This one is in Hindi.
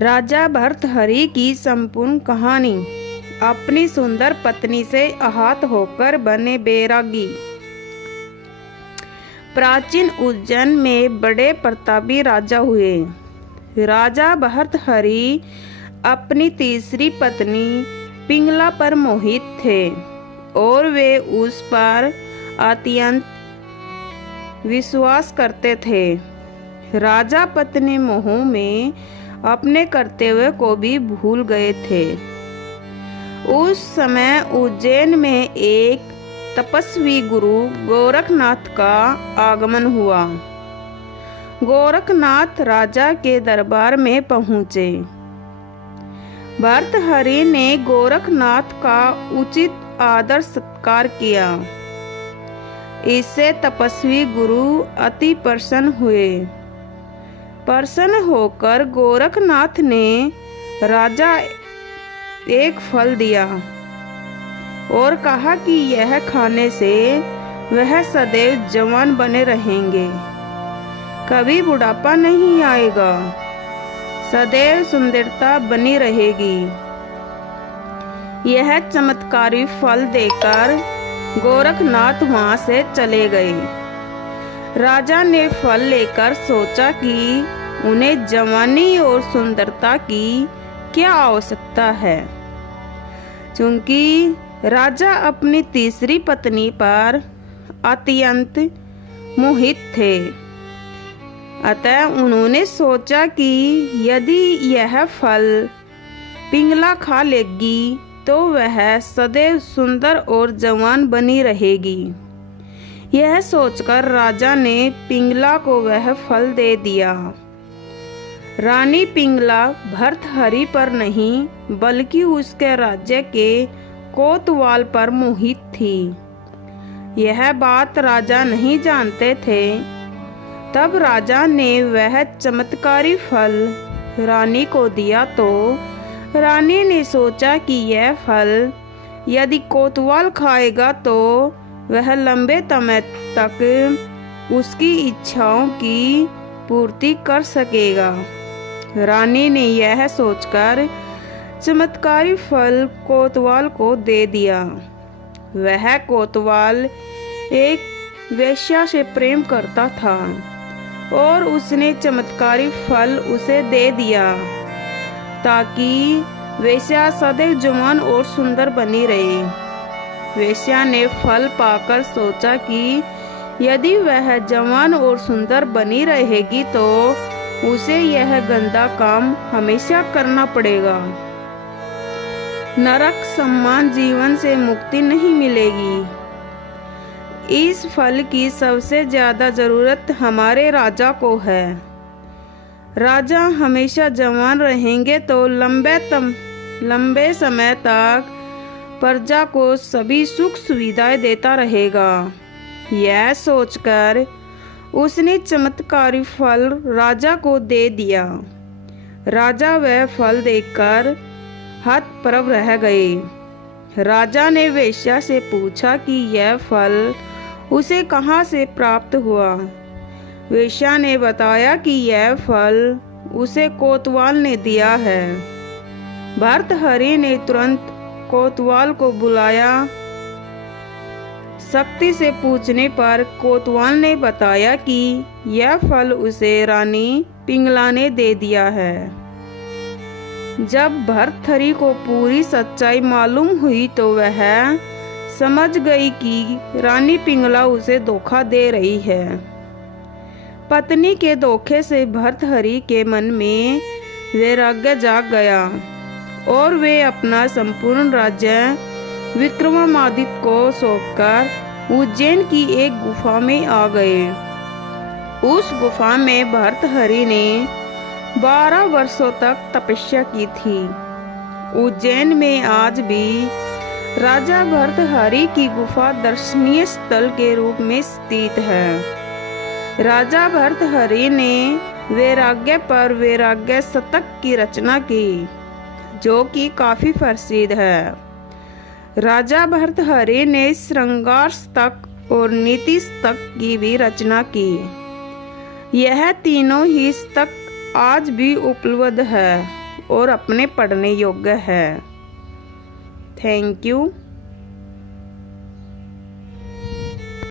राजा भर्तहरि की संपूर्ण कहानी। अपनी सुंदर पत्नी से आहत होकर बने बैरागी। प्राचीन उज्जैन में बड़े प्रतापी राजा हुए। राजा भर्तहरि अपनी तीसरी पत्नी पिंगला पर मोहित थे और वे उस पर अत्यंत विश्वास करते थे। राजा पत्नी मोह में अपने कर्तव्य को भी भूल गए थे। उस समय उज्जैन में एक तपस्वी गुरु गोरखनाथ का आगमन हुआ। गोरखनाथ राजा के दरबार में पहुंचे। भर्तहरि ने गोरखनाथ का उचित आदर सत्कार किया। इससे तपस्वी गुरु अति प्रसन्न हुए। प्रसन्न होकर गोरखनाथ ने राजा एक फल दिया और कहा कि यह खाने से वह सदैव जवान बने रहेंगे, कभी बुढ़ापा नहीं आएगा, सदैव सुंदरता बनी रहेगी। यह चमत्कारी फल देकर गोरखनाथ वहां से चले गए। राजा ने फल लेकर सोचा कि उन्हें जवानी और सुंदरता की क्या आवश्यकता है। क्योंकि राजा अपनी तीसरी पत्नी पर अत्यंत मोहित थे, अतः उन्होंने सोचा कि यदि यह फल पिंगला खा लेगी तो वह सदैव सुंदर और जवान बनी रहेगी। यह सोचकर राजा ने पिंगला को वह फल दे दिया। रानी पिंगला भर्तहरि पर नहीं बल्कि उसके राज्य के कोतवाल पर मोहित थी। यह बात राजा नहीं जानते थे। तब राजा ने वह चमत्कारी फल रानी को दिया तो रानी ने सोचा कि यह फल यदि कोतवाल खाएगा तो वह लंबे समय तक उसकी इच्छाओं की पूर्ति कर सकेगा। रानी ने यह सोचकर चमत्कारी फल कोतवाल को दे दिया। वह कोतवाल एक वेश्या से प्रेम करता था और उसने चमत्कारी फल उसे दे दिया ताकि वेश्या सदैव जवान और सुंदर बनी रहे। वेश्या ने फल पाकर सोचा कि यदि वह जवान और सुंदर बनी रहेगी तो उसे यह गंदा काम हमेशा करना पड़ेगा। नरक समान जीवन से मुक्ति नहीं मिलेगी। इस फल की सबसे ज्यादा जरूरत हमारे राजा को है। राजा हमेशा जवान रहेंगे तो लंबे समय तक प्रजा को सभी सुख सुविधाएं देता रहेगा। यह सोचकर उसने चमत्कारी फल राजा को दे दिया। राजा वह फल देखकर हतप्रभ रह गए। राजा ने वेश्या से पूछा कि यह फल उसे कहाँ से प्राप्त हुआ। वेश्या ने बताया कि यह फल उसे कोतवाल ने दिया है। भर्तहरि ने तुरंत कोतवाल को बुलाया। सख्ती से पूछने पर कोतवाल ने बताया कि यह फल उसे रानी पिंगला ने दे दिया है। जब भर्तहरि को पूरी सच्चाई मालूम हुई तो वह समझ गई कि रानी पिंगला उसे धोखा दे रही है। पत्नी के धोखे से भर्तहरि के मन में वैराग्य जाग गया और वे अपना संपूर्ण राज्य विक्रमादित्य को सौंपकर उज्जैन की एक गुफा में आ गए। उस गुफा में भर्तहरि ने 12 वर्षों तक तपस्या की थी। उज्जैन में आज भी राजा भर्तहरि की गुफा दर्शनीय स्थल के रूप में स्थित है। राजा भर्तहरि ने वैराग्य पर वैराग्य शतक की रचना की, जो कि काफी प्रसिद्ध है। राजा भर्तहरि ने श्रृंगार शतक और नीति शतक की भी रचना की। यह तीनों ही शतक आज भी उपलब्ध है और अपने पढ़ने योग्य है। Thank you.